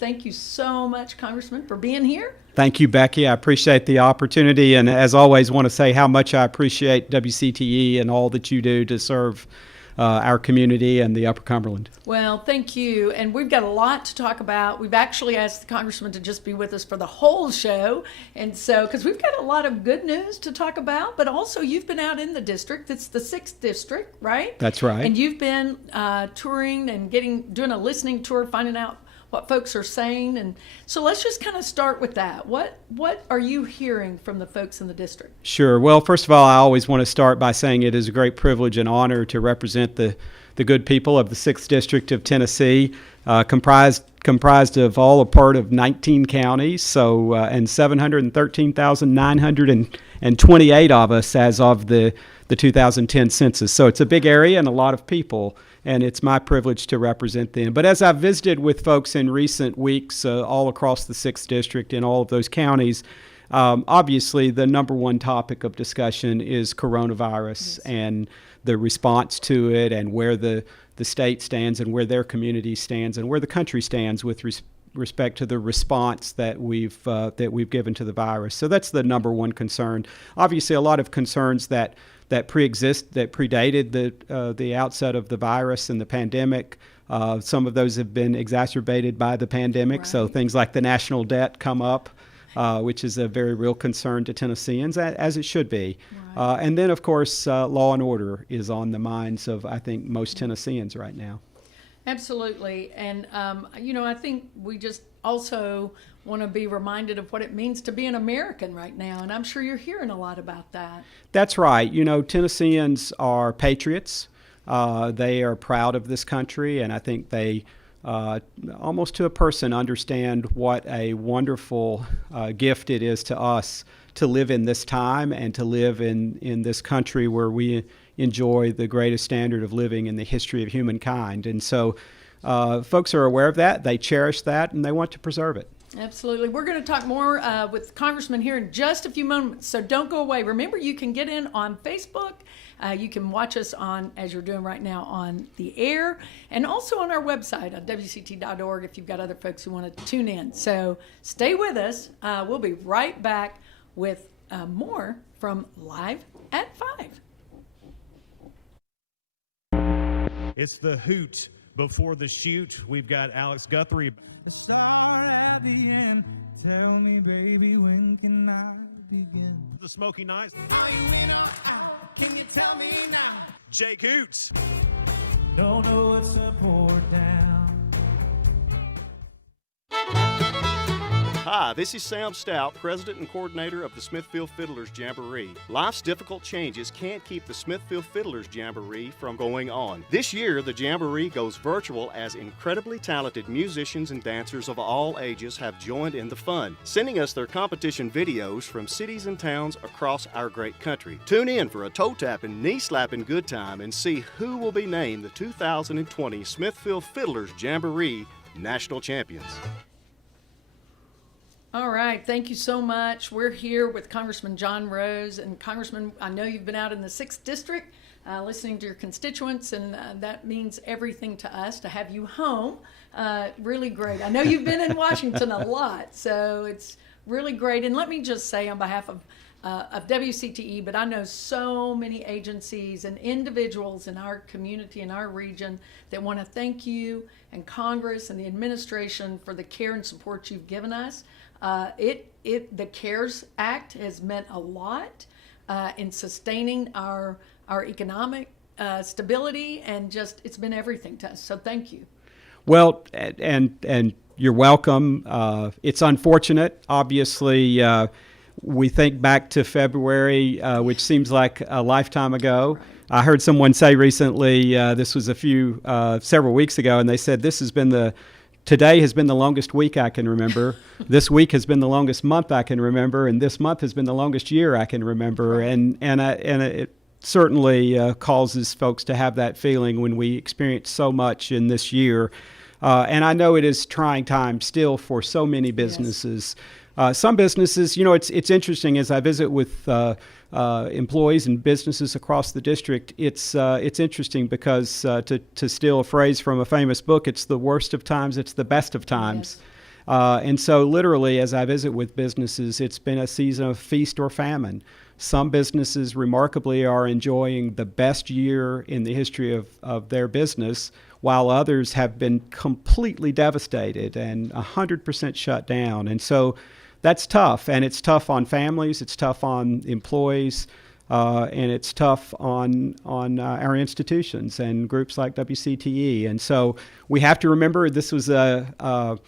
Thank you so much, Congressman, for being here. Thank you, Becky. I appreciate the opportunity, and as always, want to say how much I appreciate WCTE and all that you do to serve our community and the Upper Cumberland. Well, thank you. And we've got a lot to talk about. We've actually asked the Congressman to just be with us for the whole show. And so, because we've got a lot of good news to talk about, but also you've been out in the district. It's the 6th district, right? That's right. And you've been touring and doing a listening tour, finding out what folks are saying. And so let's just kind of start with that. What are you hearing from the folks in the district? Sure. Well, first of all, I always want to start by saying it is a great privilege and honor to represent the good people of the 6th District of Tennessee, comprised of all a part of 19 counties, so and 713,928 of us as of the 2010 census. So it's a big area and a lot of people, and it's my privilege to represent them. But as I've visited with folks in recent weeks all across the 6th District in all of those counties, obviously the number one topic of discussion is coronavirus. Yes. And the response to it, and where the state stands and where their community stands and where the country stands with respect to the response that we've given to the virus. So that's the number one concern. Obviously, a lot of concerns that predated the outset of the virus and the pandemic. Some of those have been exacerbated by the pandemic. Right. So things like the national debt come up, which is a very real concern to Tennesseans, as it should be. Right. And then, of course, law and order is on the minds of, I think, most Tennesseans right now. Absolutely. And, I think we just also want to be reminded of what it means to be an American right now. And I'm sure you're hearing a lot about that. That's right. Tennesseans are patriots. They are proud of this country, and I think they almost to a person understand what a wonderful gift it is to us to live in this time and to live in this country where we enjoy the greatest standard of living in the history of humankind. And so folks are aware of that, they cherish that, and they want to preserve it. Absolutely. We're going to talk more with Congressman here in just a few moments, so don't go away. Remember, you can get in on Facebook. You can watch us as you're doing right now, on the air, and also on our website at WCT.org if you've got other folks who want to tune in. So stay with us. We'll be right back with more from Live at 5. It's the hoot before the shoot. We've got Alex Guthrie. The star at the end. Tell me, baby, when can I begin? The Smoky Nights. Are you in or out? Can you tell me now? Jake Hoots. Don't know what's up or down. Hi, this is Sam Stout, President and Coordinator of the Smithfield Fiddlers Jamboree. Life's difficult changes can't keep the Smithfield Fiddlers Jamboree from going on. This year, the Jamboree goes virtual as incredibly talented musicians and dancers of all ages have joined in the fun, sending us their competition videos from cities and towns across our great country. Tune in for a toe-tapping, knee-slapping good time and see who will be named the 2020 Smithfield Fiddlers Jamboree National Champions. All right. Thank you so much. We're here with Congressman John Rose. And Congressman, I know you've been out in the 6th District listening to your constituents, and that means everything to us to have you home. Really great. I know you've been in Washington a lot, so it's really great. And let me just say on behalf of WCTE, but I know so many agencies and individuals in our community, in our region, that want to thank you and Congress and the administration for the care and support you've given us. The CARES Act has meant a lot in sustaining our economic stability, and just it's been everything to us. So thank you. Well, and you're welcome. It's unfortunate, obviously. We think back to February, which seems like a lifetime ago. Right. I heard someone say recently, this was several weeks ago, and they said today has been the longest week I can remember. This week has been the longest month I can remember, and this month has been the longest year I can remember. Right. And it certainly causes folks to have that feeling when we experience so much in this year. And I know it is trying time still for so many businesses. Yes. Some businesses, it's interesting as I visit with employees and businesses across the district. It's interesting because to steal a phrase from a famous book, it's the worst of times, it's the best of times. And so literally, as I visit with businesses, it's been a season of feast or famine. Some businesses remarkably are enjoying the best year in the history of their business, while others have been completely devastated and 100% shut down. And so that's tough, and it's tough on families, it's tough on employees, and it's tough on our institutions and groups like WCTE. And so we have to remember this was a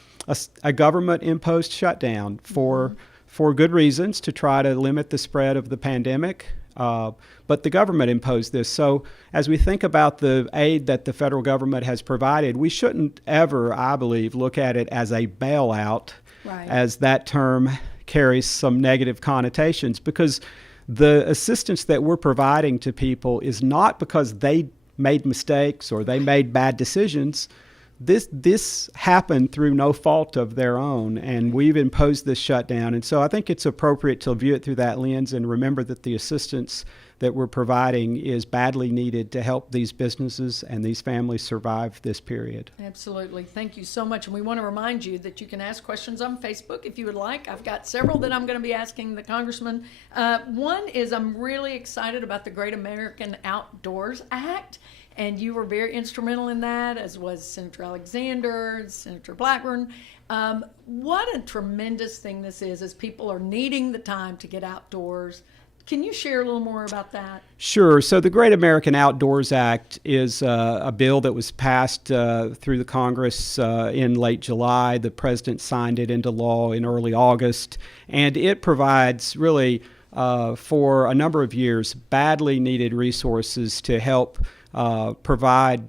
government-imposed shutdown for good reasons, to try to limit the spread of the pandemic. But the government imposed this. So as we think about the aid that the federal government has provided, we shouldn't ever, I believe, look at it as a bailout, Right. as that term carries some negative connotations, because the assistance that we're providing to people is not because they made mistakes or they made bad decisions. This happened through no fault of their own, and we've imposed this shutdown. And so I think it's appropriate to view it through that lens and remember that the assistance that we're providing is badly needed to help these businesses and these families survive this period. Absolutely. Thank you so much. And we want to remind you that you can ask questions on Facebook if you would like. I've got several that I'm going to be asking the Congressman. One is, I'm really excited about the Great American Outdoors Act. And you were very instrumental in that, as was Senator Alexander, Senator Blackburn. What a tremendous thing this is, as people are needing the time to get outdoors. Can you share a little more about that? Sure. So the Great American Outdoors Act is a bill that was passed through the Congress in late July. The president signed it into law in early August, and it provides really for a number of years badly needed resources to help provide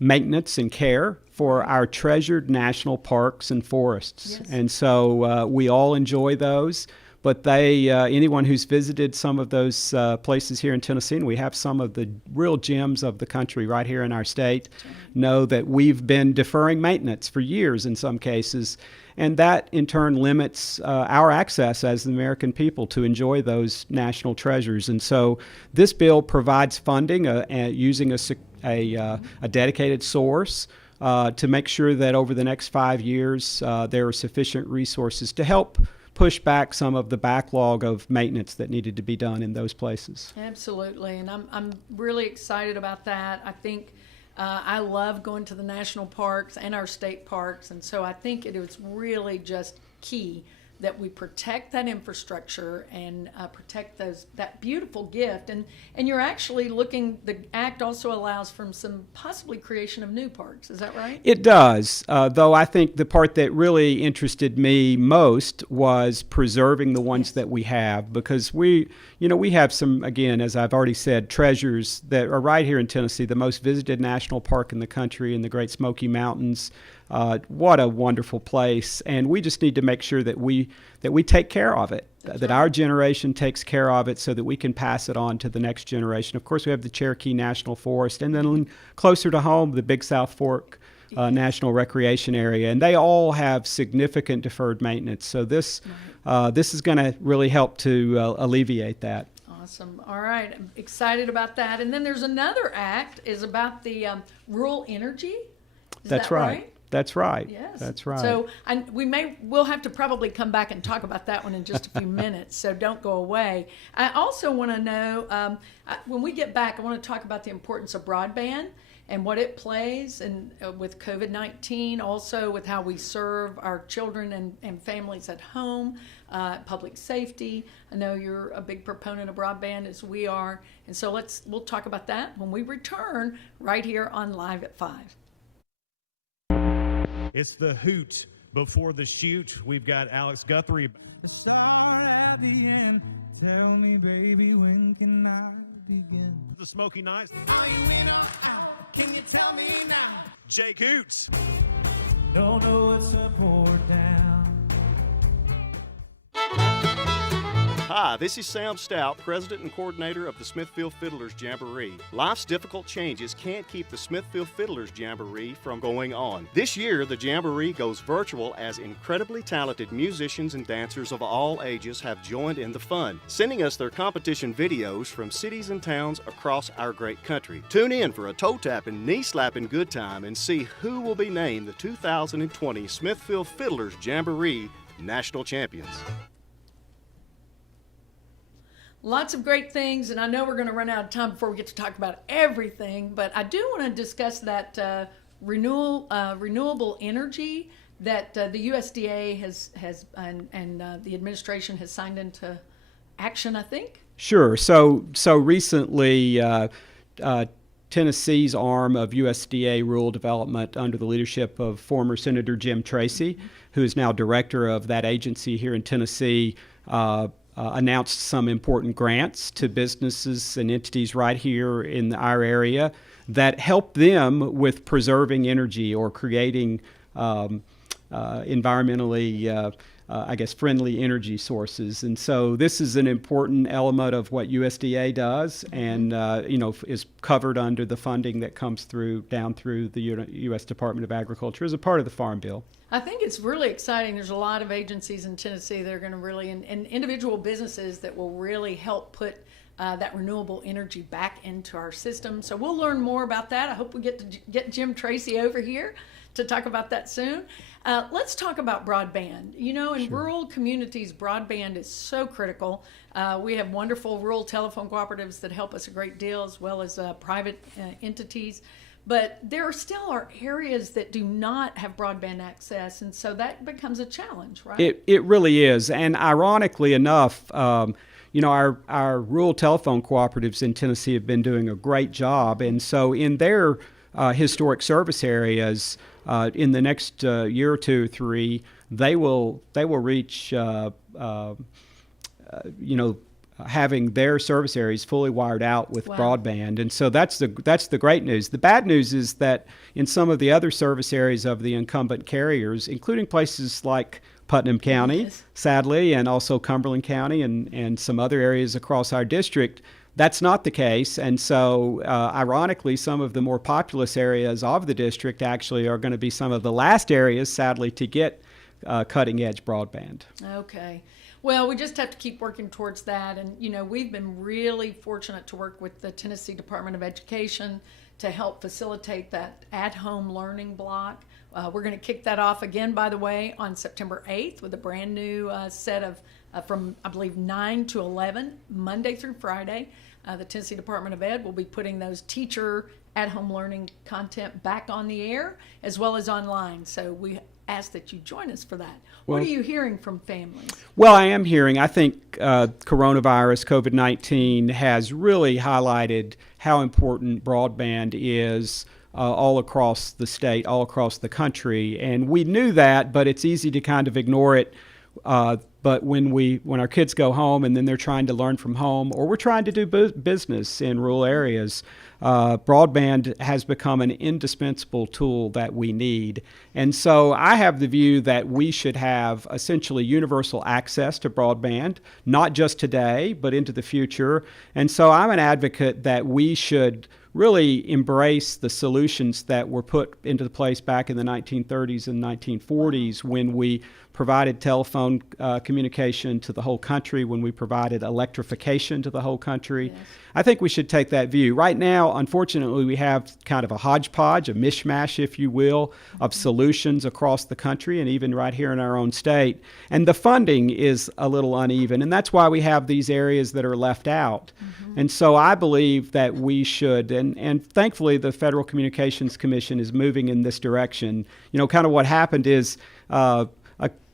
maintenance and care for our treasured national parks and forests. Yes. And so we all enjoy those. But anyone who's visited some of those places here in Tennessee, and we have some of the real gems of the country right here in our state, know that we've been deferring maintenance for years in some cases. And that, in turn, limits our access as the American people to enjoy those national treasures. And so this bill provides funding using a dedicated source to make sure that over the next 5 years there are sufficient resources to help push back some of the backlog of maintenance that needed to be done in those places. Absolutely. And I'm really excited about that. I think I love going to the national parks and our state parks. And so I think it is really just key that we protect that infrastructure and protect that beautiful gift. And you're actually the act also allows for some possibly creation of new parks. Is that right? It does, though I think the part that really interested me most was preserving the ones that we have, because we have some, again, as I've already said, treasures that are right here in Tennessee, the most visited national park in the country in the Great Smoky Mountains. What a wonderful place, and we just need to make sure that we take care of it, that our generation takes care of it so that we can pass it on to the next generation. Of course, we have the Cherokee National Forest, and then closer to home, the Big South Fork National Recreation Area, and they all have significant deferred maintenance. So this is going to really help to alleviate that. Awesome. All right. I'm excited about that. And then there's another act is about the rural energy. Is That's that right. That's right. Yes. That's right. So we'll have to probably come back and talk about that one in just a few minutes. So don't go away. I also want to know, when we get back, I want to talk about the importance of broadband and what it plays with COVID-19, also with how we serve our children and families at home, public safety. I know you're a big proponent of broadband, as we are. And so we'll talk about that when we return right here on Live at 5. It's the hoot before the shoot. We've got Alex Guthrie. It's all at the end. Tell me, baby, when can I begin? The Smoky Nights. Are you in or out? Can you tell me now? Jake Hoots. Don't know what's up or down. Hi, this is Sam Stout, President and Coordinator of the Smithfield Fiddlers Jamboree. Life's difficult changes can't keep the Smithfield Fiddlers Jamboree from going on. This year, the Jamboree goes virtual as incredibly talented musicians and dancers of all ages have joined in the fun, sending us their competition videos from cities and towns across our great country. Tune in for a toe-tapping, knee-slapping good time and see who will be named the 2020 Smithfield Fiddlers Jamboree National Champions. Lots of great things, and I know we're going to run out of time before we get to talk about everything, but I do want to discuss that renewable energy that the USDA has and the administration has signed into action, I think. Sure. So recently, Tennessee's arm of USDA rural development under the leadership of former Senator Jim Tracy, who is now director of that agency here in Tennessee, announced some important grants to businesses and entities right here in our area that help them with preserving energy or creating environmentally, friendly energy sources. And so this is an important element of what USDA does and, is covered under the funding that comes down through the U.S. Department of Agriculture as a part of the Farm Bill. I think it's really exciting. There's a lot of agencies in Tennessee that are going to really, and individual businesses that will really help put that renewable energy back into our system. So we'll learn more about that. I hope we get to get Jim Tracy over here to talk about that soon. Let's talk about broadband. In Sure. rural communities, broadband is so critical. We have wonderful rural telephone cooperatives that help us a great deal, as well as private entities. But there still are areas that do not have broadband access, and so that becomes a challenge, right? It really is. And ironically enough, our rural telephone cooperatives in Tennessee have been doing a great job. And so in their historic service areas, in the next year or two or three, they will reach having their service areas fully wired out with Wow. broadband. And so that's the great news. The bad news is that in some of the other service areas of the incumbent carriers, including places like Putnam County, Yes. sadly, and also Cumberland County and some other areas across our district, that's not the case. And so, ironically, some of the more populous areas of the district actually are going to be some of the last areas, sadly, to get cutting-edge broadband. Okay. Well, we just have to keep working towards that. And, we've been really fortunate to work with the Tennessee Department of Education to help facilitate that at-home learning block. We're going to kick that off again, by the way, on September 8th with a brand new set of, from, I believe, 9 to 11, Monday through Friday. The Tennessee Department of Ed will be putting those teacher at-home learning content back on the air as well as online. So we ask that you join us for that. What Well- are you hearing from families? Well, I am hearing, I think coronavirus, COVID-19, has really highlighted how important broadband is all across the state, all across the country. And we knew that, but it's easy to kind of ignore it. But when our kids go home and then they're trying to learn from home, or we're trying to do business in rural areas, broadband has become an indispensable tool that we need. And so I have the view that we should have essentially universal access to broadband, not just today, but into the future. And so I'm an advocate that we should really embrace the solutions that were put into place back in the 1930s and 1940s when we provided telephone communication to the whole country, when we provided electrification to the whole country. Yes. I think we should take that view. Right now, unfortunately, we have kind of a hodgepodge, a mishmash, if you will, of solutions across the country and even right here in our own state. And the funding is a little uneven, and that's why we have these areas that are left out. And so I believe that we should, and thankfully the Federal Communications Commission is moving in this direction. Kind of what happened is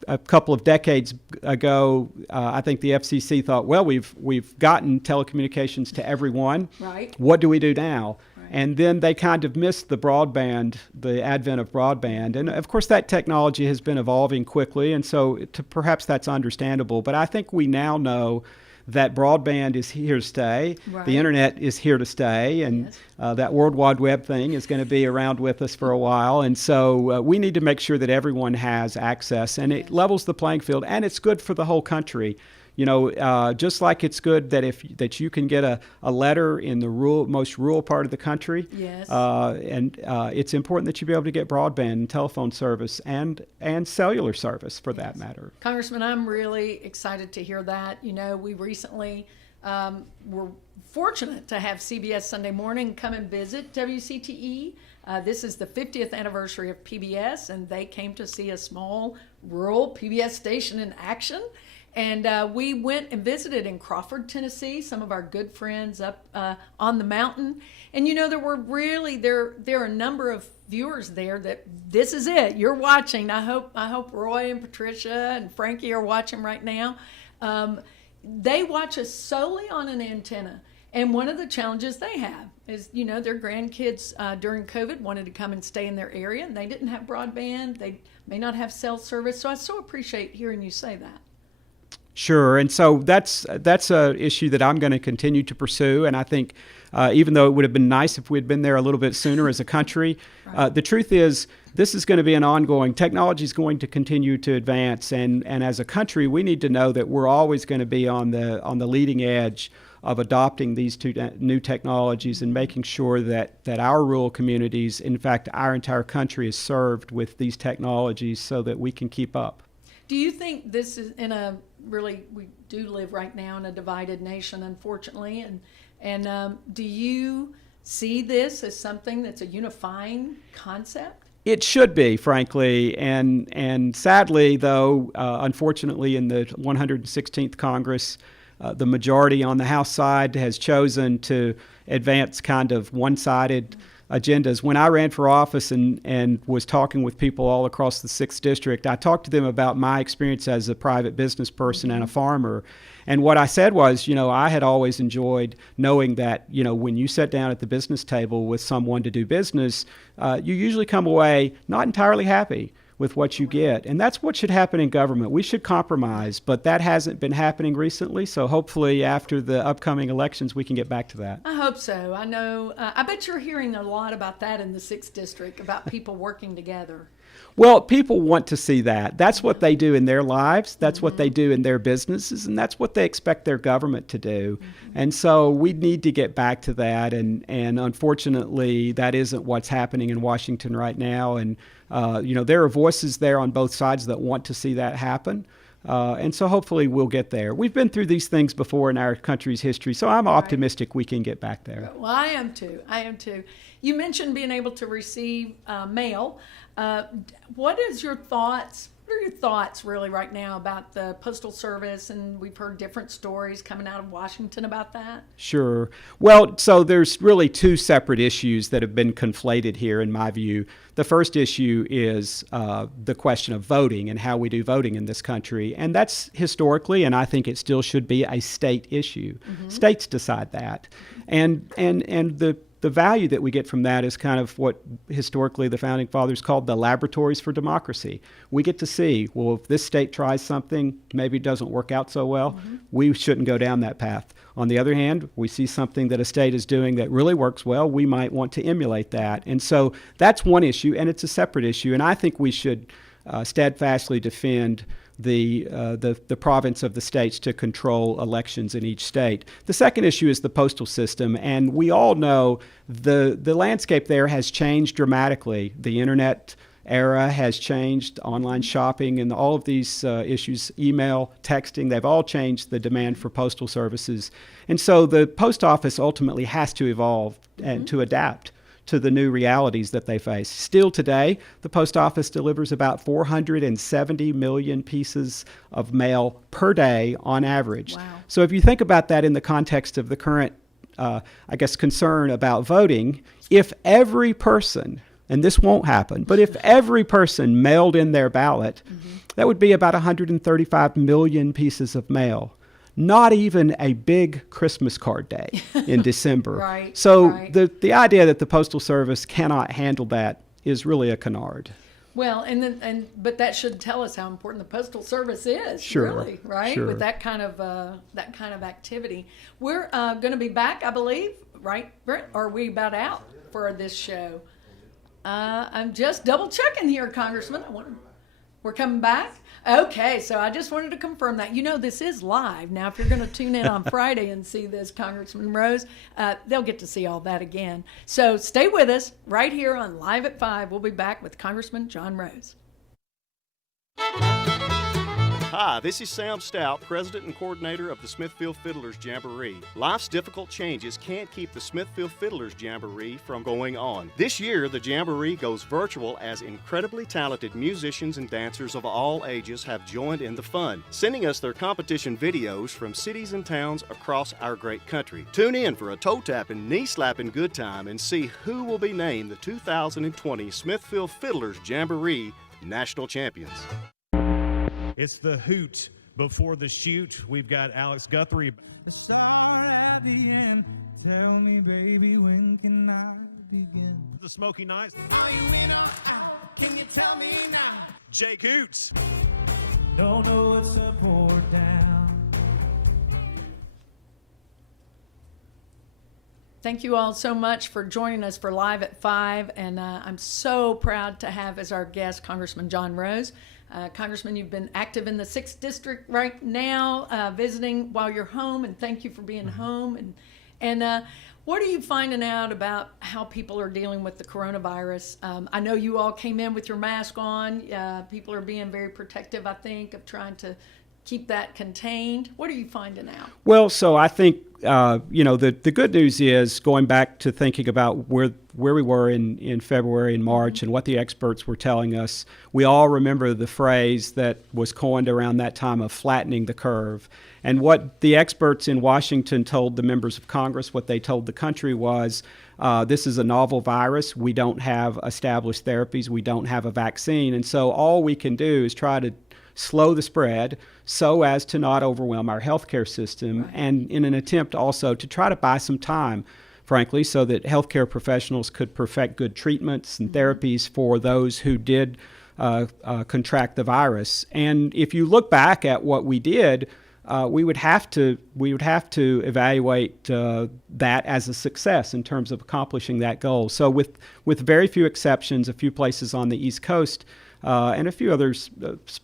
a couple of decades ago, I think the FCC thought, well, we've gotten telecommunications to everyone. Right. What do we do now? Right. And then they kind of missed the advent of broadband. And of course, that technology has been evolving quickly, and so perhaps that's understandable. But I think we now know that broadband is here to stay. Right. The internet is here to stay, and Yes. that World Wide Web thing is going to be around with us for a while. And so we need to make sure that everyone has access, and it levels the playing field, and it's good for the whole country. Just like it's good that you can get a letter in the most rural part of the country. Yes. And it's important that you be able to get broadband and telephone service and cellular service for that matter. Congressman, I'm really excited to hear that. We recently were fortunate to have CBS Sunday Morning come and visit WCTE. This is the 50th anniversary of PBS, and they came to see a small rural PBS station in action. And we went and visited in Crawford, Tennessee, some of our good friends up on the mountain. And there are a number of viewers there that this is it. You're watching. I hope Roy and Patricia and Frankie are watching right now. They watch us solely on an antenna. And one of the challenges they have is, their grandkids during COVID wanted to come and stay in their area, and they didn't have broadband. They may not have cell service. So I so appreciate hearing you say that. Sure, and so that's an issue that I'm going to continue to pursue, and I think even though it would have been nice if we had been there a little bit sooner as a country, Right. The truth is this is going to be an ongoing, technology is going to continue to advance, and as a country we need to know that we're always going to be on the leading edge of adopting these two new technologies and making sure that our rural communities, in fact our entire country, is served with these technologies so that we can keep up. Do you think this is we do live right now in a divided nation, unfortunately, and do you see this as something that's a unifying concept? It should be, frankly, and sadly, though, unfortunately, in the 116th Congress, the majority on the House side has chosen to advance kind of one-sided agendas. When I ran for office and was talking with people all across the 6th District, I talked to them about my experience as a private business person and a farmer. And what I said was, I had always enjoyed knowing that, when you sit down at the business table with someone to do business, you usually come away not entirely happy with what you get. And that's what should happen in government. We should compromise, but that hasn't been happening recently. So hopefully after the upcoming elections, we can get back to that. I hope so. I know, I bet you're hearing a lot about that in the 6th District, about people working together. Well, people want to see that. That's what they do in their lives. That's what they do in their businesses. And that's what they expect their government to do. And so we need to get back to that. And unfortunately, that isn't what's happening in Washington right now. And, there are voices there on both sides that want to see that happen. And so hopefully we'll get there. We've been through these things before in our country's history, so I'm optimistic we can get back there. Well, I am too. You mentioned being able to receive mail. What are your thoughts really right now about the Postal Service? And we've heard different stories coming out of Washington about that. Sure. Well, so there's really two separate issues that have been conflated here in my view. The first issue is the question of voting and how we do voting in this country. And that's historically, and I think it still should be, a state issue. States decide that. And the value that we get from that is kind of what historically the Founding Fathers called the laboratories for democracy. We get to see, well, if this state tries something, maybe it doesn't work out so well, we shouldn't go down that path. On the other hand, we see something that a state is doing that really works well, we might want to emulate that. And so that's one issue, and it's a separate issue. And I think we should steadfastly defend the province of the states to control elections in each state. The second issue is the postal system, and we all know the landscape there has changed dramatically. The internet era has changed, online shopping, and all of these issues, email, texting, they've all changed the demand for postal services. And so the post office ultimately has to evolve and to adapt to the new realities that they face. Still today, the post office delivers about 470 million pieces of mail per day on average. Wow. So if you think about that in the context of the current, concern about voting, if every person, and this won't happen, but if every person mailed in their ballot, that would be about 135 million pieces of mail. Not even a big Christmas card day in December. Right, so right. the idea that the Postal Service cannot handle that is really a canard. Well, but that should tell us how important the Postal Service is, Sure, really, right? sure. With that kind of activity. We're going to be back, I believe, right, Brent? Or are we about out for this show? I'm just double checking here, Congressman. We're coming back. Okay, so I just wanted to confirm that. You know, this is live. Now, if you're going to tune in on Friday and see this, Congressman Rose, they'll get to see all that again. So stay with us right here on Live at 5. We'll be back with Congressman John Rose. Hi, this is Sam Stout, President and Coordinator of the Smithfield Fiddlers Jamboree. Life's difficult changes can't keep the Smithfield Fiddlers Jamboree from going on. This year, the Jamboree goes virtual as incredibly talented musicians and dancers of all ages have joined in the fun, sending us their competition videos from cities and towns across our great country. Tune in for a toe-tapping, knee-slapping good time and see who will be named the 2020 Smithfield Fiddlers Jamboree National Champions. It's the hoot before the shoot. We've got Alex Guthrie. The star at the end. Tell me, baby, when can I begin? The Smoky Nights. Are you in or out? Can you tell me now? Jake Hoots. Don't know what's up or down. Thank you all so much for joining us for Live at 5. And I'm so proud to have as our guest Congressman John Rose. Congressman, you've been active in the 6th District right now, visiting while you're home, and thank you for being home. And what are you finding out about how people are dealing with the coronavirus? I know you all came in with your mask on. People are being very protective, I think, of trying to keep that contained. What are you finding out? Well, so I think, the good news is going back to thinking about where we were in February and March and what the experts were telling us. We all remember the phrase that was coined around that time of flattening the curve. And what the experts in Washington told the members of Congress, what they told the country was, this is a novel virus. We don't have established therapies. We don't have a vaccine. And so all we can do is try to slow the spread so as to not overwhelm our healthcare system, and in an attempt also to try to buy some time, frankly, so that healthcare professionals could perfect good treatments and therapies for those who did contract the virus. And if you look back at what we did, we would have to evaluate that as a success in terms of accomplishing that goal. So with very few exceptions, a few places on the East Coast, and a few other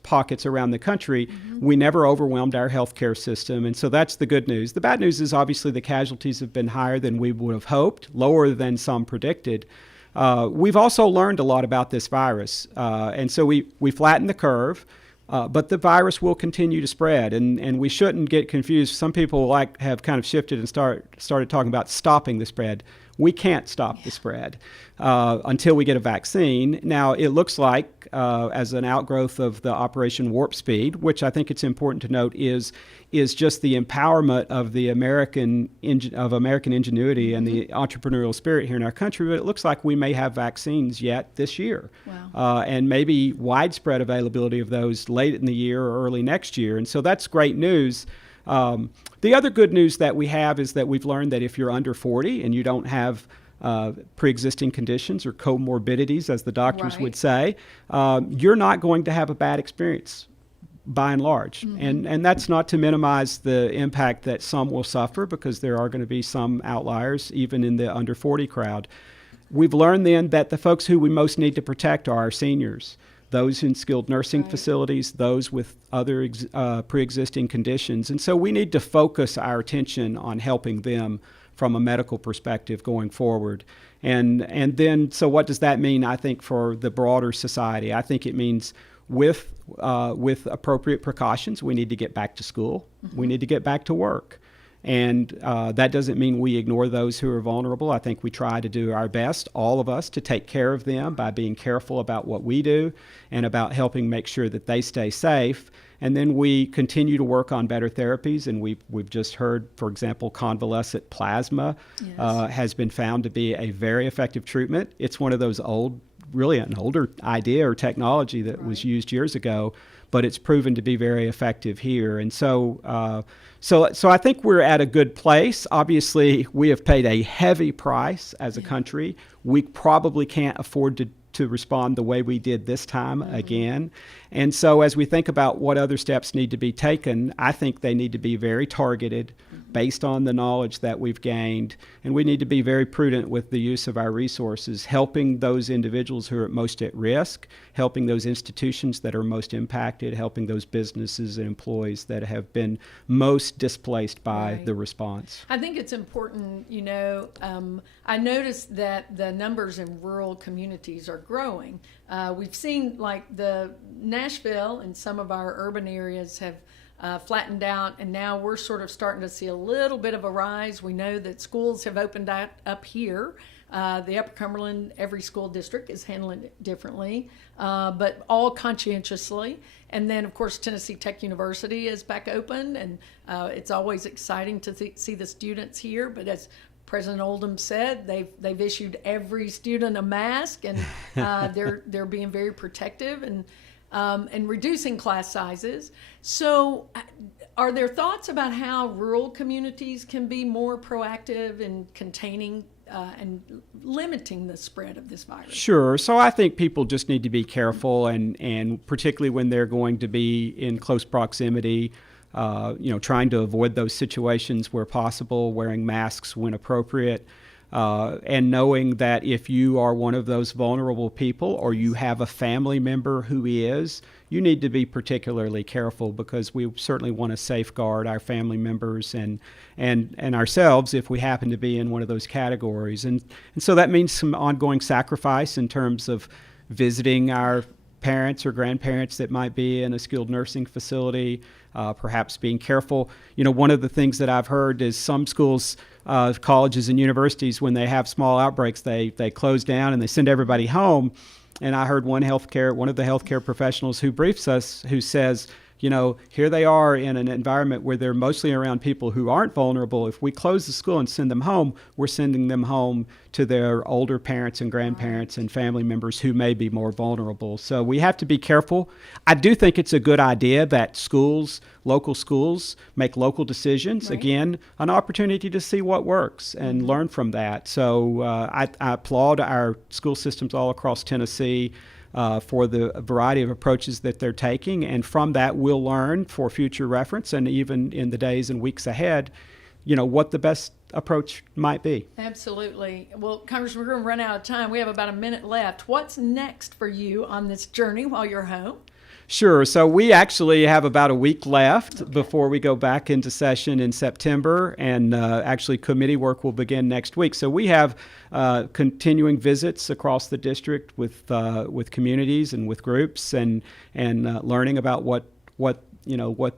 pockets around the country, we never overwhelmed our healthcare system. And so that's the good news. The bad news is obviously the casualties have been higher than we would have hoped, lower than some predicted. We've also learned a lot about this virus. And so we flattened the curve, but the virus will continue to spread. And we shouldn't get confused. Some people have kind of shifted and started talking about stopping the spread. We can't stop the spread until we get a vaccine. Now, it looks like, as an outgrowth of the Operation Warp Speed, which I think it's important to note is just the empowerment of the American ingenuity and the entrepreneurial spirit here in our country. But it looks like we may have vaccines yet this year, and maybe widespread availability of those late in the year or early next year. And so that's great news. The other good news that we have is that we've learned that if you're under 40 and you don't have pre-existing conditions or comorbidities, as the doctors would say, you're not going to have a bad experience by and large. And that's not to minimize the impact that some will suffer, because there are going to be some outliers even in the under 40 crowd. We've learned then that the folks who we most need to protect are our seniors, those in skilled nursing facilities, those with other pre-existing conditions. And so we need to focus our attention on helping them from a medical perspective going forward. And then, so what does that mean, I think, for the broader society? I think it means with appropriate precautions, we need to get back to school. We need to get back to work. And that doesn't mean we ignore those who are vulnerable. I think we try to do our best, all of us, to take care of them by being careful about what we do and about helping make sure that they stay safe. And then we continue to work on better therapies. And we've just heard, for example, convalescent plasma has been found to be a very effective treatment. It's one of those really an older idea or technology that was used years ago, but it's proven to be very effective here. And so I think we're at a good place. Obviously, we have paid a heavy price as a country. We probably can't afford to to respond the way we did this time again. And so as we think about what other steps need to be taken, I think they need to be very targeted based on the knowledge that we've gained. And we need to be very prudent with the use of our resources, helping those individuals who are most at risk, helping those institutions that are most impacted, helping those businesses and employees that have been most displaced by Right. the response. I think it's important, I noticed that the numbers in rural communities are growing. We've seen like the Nashville and some of our urban areas have flattened out, and now we're sort of starting to see a little bit of a rise. We know that schools have opened up here. The Upper Cumberland, every school district is handling it differently, but all conscientiously. And then, of course, Tennessee Tech University is back open, and it's always exciting to see the students here. But as President Oldham said, they've issued every student a mask, and they're being very protective and reducing class sizes. So are there thoughts about how rural communities can be more proactive in containing and limiting the spread of this virus? Sure. So I think people just need to be careful, and particularly when they're going to be in close proximity, trying to avoid those situations where possible, wearing masks when appropriate. And knowing that if you are one of those vulnerable people or you have a family member who is, you need to be particularly careful, because we certainly want to safeguard our family members and ourselves if we happen to be in one of those categories. And so that means some ongoing sacrifice in terms of visiting our parents or grandparents that might be in a skilled nursing facility, perhaps being careful. One of the things that I've heard is some schools, colleges and universities, when they have small outbreaks, they close down and they send everybody home. And I heard one of the healthcare professionals who briefs us, who says, here they are in an environment where they're mostly around people who aren't vulnerable. If we close the school and send them home, we're sending them home to their older parents and grandparents and family members who may be more vulnerable. So we have to be careful. I do think it's a good idea that local schools, make local decisions. Right. Again, an opportunity to see what works and learn from that. So I applaud our school systems all across Tennessee for the variety of approaches that they're taking. And from that, we'll learn for future reference, and even in the days and weeks ahead, what the best approach might be. Absolutely. Well, Congressman, we're going to run out of time. We have about a minute left. What's next for you on this journey while you're home? Sure. So we actually have about a week left before we go back into session in September, and actually committee work will begin next week. So we have continuing visits across the district with communities and with groups, and learning about what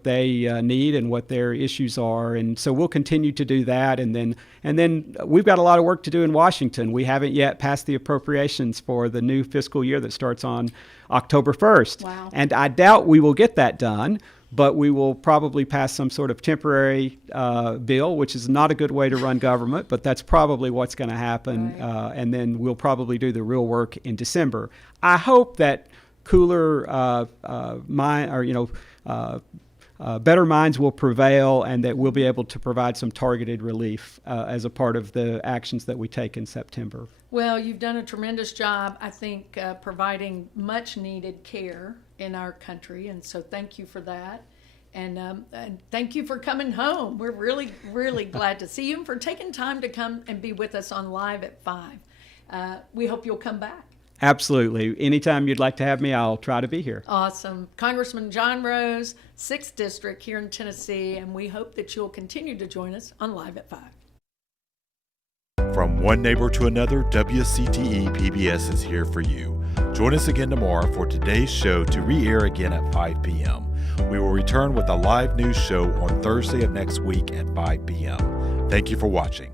they need and what their issues are. And so we'll continue to do that. And then we've got a lot of work to do in Washington. We haven't yet passed the appropriations for the new fiscal year that starts on October 1st. Wow. And I doubt we will get that done, but we will probably pass some sort of temporary bill, which is not a good way to run government, but that's probably what's going to happen. Right. And then we'll probably do the real work in December. I hope that cooler better minds will prevail, and that we'll be able to provide some targeted relief as a part of the actions that we take in September. Well, you've done a tremendous job, I think, providing much needed care in our country. And so thank you for that. And thank you for coming home. We're really, really glad to see you, and for taking time to come and be with us on Live at 5. We hope you'll come back. Absolutely. Anytime you'd like to have me, I'll try to be here. Awesome. Congressman John Rose, 6th District here in Tennessee, and we hope that you'll continue to join us on Live at 5. From one neighbor to another, WCTE PBS is here for you. Join us again tomorrow for today's show to re-air again at 5 p.m. We will return with a live news show on Thursday of next week at 5 p.m. Thank you for watching.